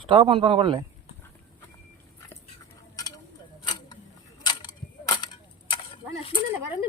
Stop பண்ணுறாங்க படல. வரண்டு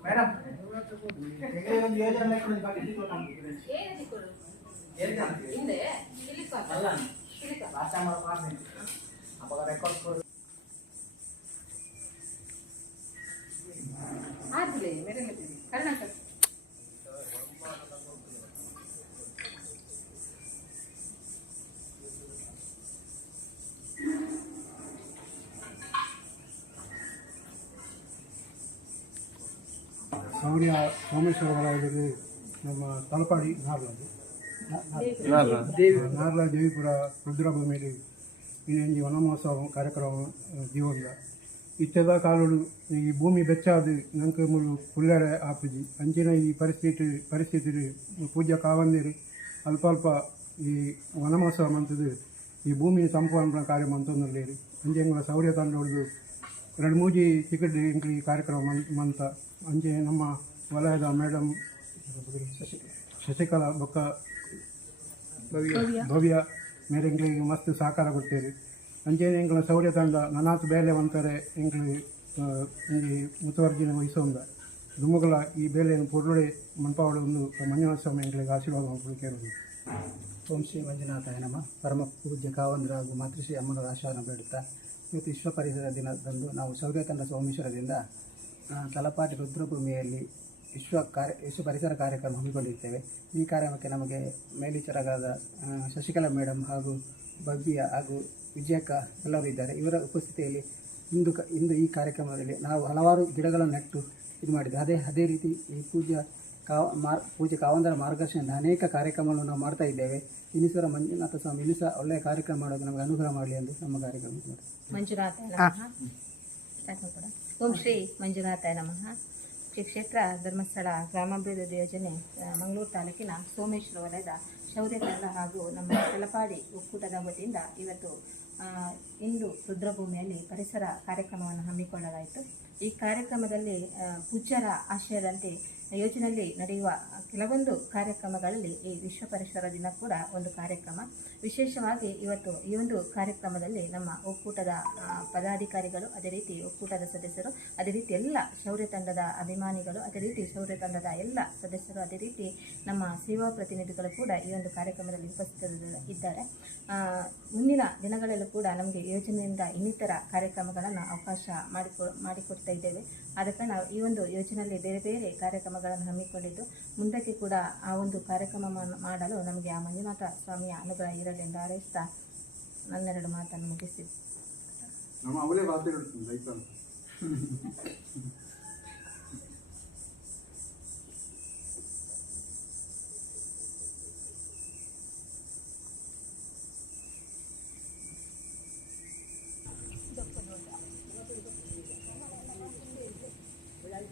Madam, ini yang dia jangan lagi kurang dipakai di kota. Iya, di kota. ಆತ್ಯಾವ stop ಅಂತ ಕೊಡಲೆ ಸೌರ್ಯ ಸೋಮೇಶ್ವರ ಬಲಾಯದಲ್ಲಿ ನಮ್ಮ ತಲಪಾಡಿ ನಾರ್ಲಾದು ದೇವಿಪುರ ರುದ್ರಭೂಮಿಯಲ್ಲಿ ಇನ್ನೊಂದು ವನಮಹೋತ್ಸವ ಕಾರ್ಯಕ್ರಮ ಜೀವನದ ಇತ್ತೆಲ್ಲ ಕಾಲಗಳು ಈ ಭೂಮಿ ಬೆಚ್ಚಾದು ನಂಗೆ ಮುಳು ಪುಲ್ಲೆರೆ ಆಪುಜಿ ಅಂಚಿನ ಈ ಪರಿಸ್ಥಿತಿ ಪರಿಸ್ಥಿತಿ ಪೂಜಾ ಕಾವಂದಿರಿ ಅಲ್ಪ ಅಲ್ಪ ಈ ವನಮಹೋತ್ಸವ ಅಂತದ್ದು ಈ ಭೂಮಿ ಸಂಪೂರ್ಣ ಕಾರ್ಯ ಮಂತೊಂದುಲ್ಲೇರಿ ಅಂಚೆ ಸೌರ್ಯ ತಂಡ ಹೊಡೆದು ಎರಡು ಮೂಜಿ ಟಿಕೆಟ್ ಇಂಕ್ಲಿ ಕಾರ್ಯಕ್ರಮ ಮಂತ ಅಂಚೆ ನಮ್ಮ ವಲಯದ ಮೇಡಮ್ ಶಶಿಕಲಾ ಬೊಕ್ಕ ಭವ್ಯ ಭವ್ಯ. ಮೇರೆಂಗ್ಳಿಗೆ ಮಸ್ತ್ ಸಹಕಾರ ಕೊಡ್ತೇವೆ. ಅಂಜೇನೆ ಎಂಕ್ಲ ಸೌರ್ಯ ತಂಡ ನನಾತ್ ಬೇಲೆ ಒಂತಾರೆ ಎಂಕ್ಲಿ ಹಿಂಗೆ ಮುತುವರ್ಜಿನ ವಹಿಸೋಂದ ದುಮ್ಮಗಳ ಈ ಬೇಲೆಯನ್ನು ಪೊರ್ಲುಡೆ ಮನ್ಪಾವಳ ಒಂದು ಮಂಜುನಾಥ ಎಂಗಳಿಗೆ ಆಶೀರ್ವಾದ ಕೇಳಿದ್ವಿ ಓಂ ಶ್ರೀ ಮಂಜುನಾಥ ನಮ. ಪರಮ ಪೂಜ್ಯ ಕಾವಂದ್ರ ಹಾಗೂ ಮಾತೃಶ್ರೀ ಅಮ್ಮನ ಆಶೀರ್ವಾದ ಬೇಡುತ್ತಾ ಇವತ್ತು ವಿಶ್ವ ಪರಿಸರ ದಿನದಂದು ನಾವು ಸೌರ್ಯ ತಂಡ ಸೋಮೇಶ್ವರದಿಂದ ತಲಪಾಟಿ ರುದ್ರಭೂಮಿಯಲ್ಲಿ ವಿಶ್ವ ಕಾರ್ಯ ವಿಶ್ವ ಪರಿಸರ ಕಾರ್ಯಕ್ರಮ ಹಮ್ಮಿಕೊಂಡಿದ್ದೇವೆ. ಈ ಕಾರ್ಯಕ್ರಮಕ್ಕೆ ನಮಗೆ ಮೇಲ್ವಿಚಾರಕರಾದ ಶಶಿಕಲಾ ಮೇಡಮ್ ಹಾಗೂ ಭವ್ಯ ಹಾಗೂ ವಿಜಯಕ್ಕ ಎಲ್ಲರೂ ಇದ್ದಾರೆ. ಇವರ ಉಪಸ್ಥಿತಿಯಲ್ಲಿ ಇಂದು ಕ ಇಂದು ಈ ಕಾರ್ಯಕ್ರಮದಲ್ಲಿ ನಾವು ಹಲವಾರು ಗಿಡಗಳನ್ನು ನೆಟ್ಟು ಇದು ಮಾಡಿದ್ದೆ ಅದೇ ಅದೇ ರೀತಿ ಈ ಪೂಜ್ಯ ಕಾವ ಮಾರ್ ಪೂಜೆ ಕಾವಂದರ ಮಾರ್ಗದರ್ಶನದ ಅನೇಕ ಕಾರ್ಯಕ್ರಮಗಳನ್ನು ನಾವು ಮಾಡ್ತಾ ಇದ್ದೇವೆ. ಇನ್ನಿಸರ ಮಂಜುನಾಥ ಸ್ವಾಮಿ ಸಹ ಒಳ್ಳೆಯ ಕಾರ್ಯಕ್ರಮ ಮಾಡೋದು ನಮಗೆ ಅನುಗ್ರಹ ಮಾಡಲಿ ಎಂದು ನಮ್ಮ ಕಾರ್ಯಕ್ರಮ ಮಂಜುನಾಥ ಓಂ ಶ್ರೀ ಮಂಜುನಾಥ ನಮಃ. ಶ್ರೀ ಕ್ಷೇತ್ರ ಧರ್ಮಸ್ಥಳ ಗ್ರಾಮಾಭಿವೃದ್ಧಿ ಯೋಜನೆ ಮಂಗಳೂರು ತಾಲೂಕಿನ ಸೋಮೇಶ್ವರ ವಲಯದ ಹಾಗೂ ನಮ್ಮ ತಲಪಾಡಿ ಒಕ್ಕೂಟದ ವತಿಯಿಂದ ಇವತ್ತು ಇಂದು ರುದ್ರಭೂಮಿಯಲ್ಲಿ ಪರಿಸರ ಕಾರ್ಯಕ್ರಮವನ್ನು ಹಮ್ಮಿಕೊಳ್ಳಲಾಯಿತು. ಈ ಕಾರ್ಯಕ್ರಮದಲ್ಲಿ ಪೂಜ್ಯರ ಆಶಯದಂತೆ ಯೋಜನೆಯಲ್ಲಿ ನಡೆಯುವ ಕೆಲವೊಂದು ಕಾರ್ಯಕ್ರಮಗಳಲ್ಲಿ ಈ ವಿಶ್ವ ಪರಿಸರ ದಿನ ಕೂಡ ಒಂದು ಕಾರ್ಯಕ್ರಮ. ವಿಶೇಷವಾಗಿ ಇವತ್ತು ಈ ಒಂದು ಕಾರ್ಯಕ್ರಮದಲ್ಲಿ ನಮ್ಮ ಒಕ್ಕೂಟದ ಪದಾಧಿಕಾರಿಗಳು, ಅದೇ ರೀತಿ ಒಕ್ಕೂಟದ ಸದಸ್ಯರು, ಅದೇ ರೀತಿ ಎಲ್ಲ ಶೌರ್ಯ ತಂಡದ ಅಭಿಮಾನಿಗಳು, ಅದೇ ರೀತಿ ಶೌರ್ಯ ತಂಡದ ಎಲ್ಲ ಸದಸ್ಯರು, ಅದೇ ರೀತಿ ನಮ್ಮ ಸೇವಾ ಪ್ರತಿನಿಧಿಗಳು ಕೂಡ ಈ ಒಂದು ಕಾರ್ಯಕ್ರಮದಲ್ಲಿ ಉಪಸ್ಥಿತರು ಇದ್ದಾರೆ. ಮುಂದಿನ ದಿನಗಳಲ್ಲೂ ಕೂಡ ನಮಗೆ ಯೋಜನೆಯಿಂದ ಇನ್ನಿತರ ಕಾರ್ಯಕ್ರಮಗಳನ್ನು ಅವಕಾಶ ಮಾಡಿಕೊ ಮಾಡಿಕೊಡ್ತಾ ಇದ್ದೇವೆ. ಆದ ನಾವು ಈ ಒಂದು ಯೋಜನೆಯಲ್ಲಿ ಬೇರೆ ಬೇರೆ ಕಾರ್ಯಕ್ರಮಗಳನ್ನು ಹಮ್ಮಿಕೊಂಡಿದ್ದು, ಮುಂದಕ್ಕೆ ಕೂಡ ಆ ಒಂದು ಕಾರ್ಯಕ್ರಮ ಮಾಡಲು ನಮಗೆ ಆ ಮಂಜುನಾಥ ಸ್ವಾಮಿಯ ಅನುಗ್ರಹ ಇರಲಿ ಎಂದು ಹಾರೈಸ್ತಾ ನನ್ನೆರಡು ಮಾತನ್ನು ಮುಗಿಸ್ತೀನಿ